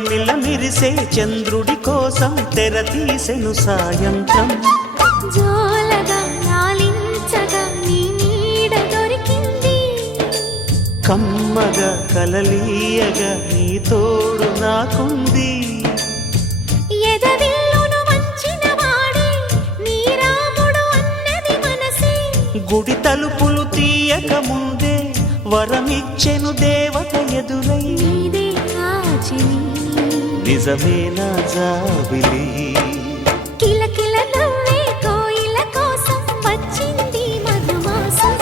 మిలమిల మిరిసే చంద్రుడి కోసం తెర తీసెను సాయంత్రం. జోలగా లాలించగా నీ నీడ దొరికింది, కమ్మగా కలలీయగా నీ తోడు నాకుంది. ఎదవిల్లును వంచిన వాడే నీ రాముడు అన్నది మనసే, గుడి తలుపులు తీయక ముందే వరమిచ్చెను దేవత ఎదురై. నీదే కాచిని నిజమేనా జాబిలి, కిలకిల నవ్వే కోయిల కోసం వచ్చింది మధుమాసం.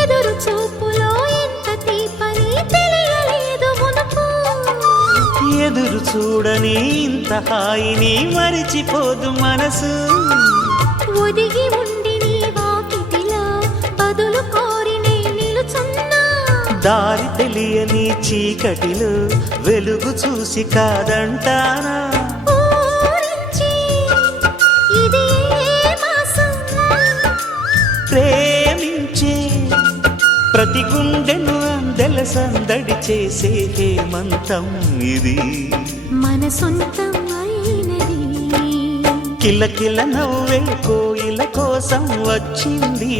ఎదురు చూపులో ఎంత తీపని తెలియలేదు మునుపు, ఎదురు చూడని ఇంత హాయిని మరిచిపోదు మనసు. ఒదిగి ఉండి నీ వాకిటిలో బదులు కోరి నే నిలుచున్నా, దారి తెలియని చీకటిలో వెలుగు చూసి కాదంటానా. ఊరించి ఇది ఏ మాసం, ప్రేమించే ప్రతి గుండెను అందెల సందడి చేసే హేమంతం ఇది. మన సొంతం అయినది. కిలకిల నవ్వే కోయిల కోసం వచ్చింది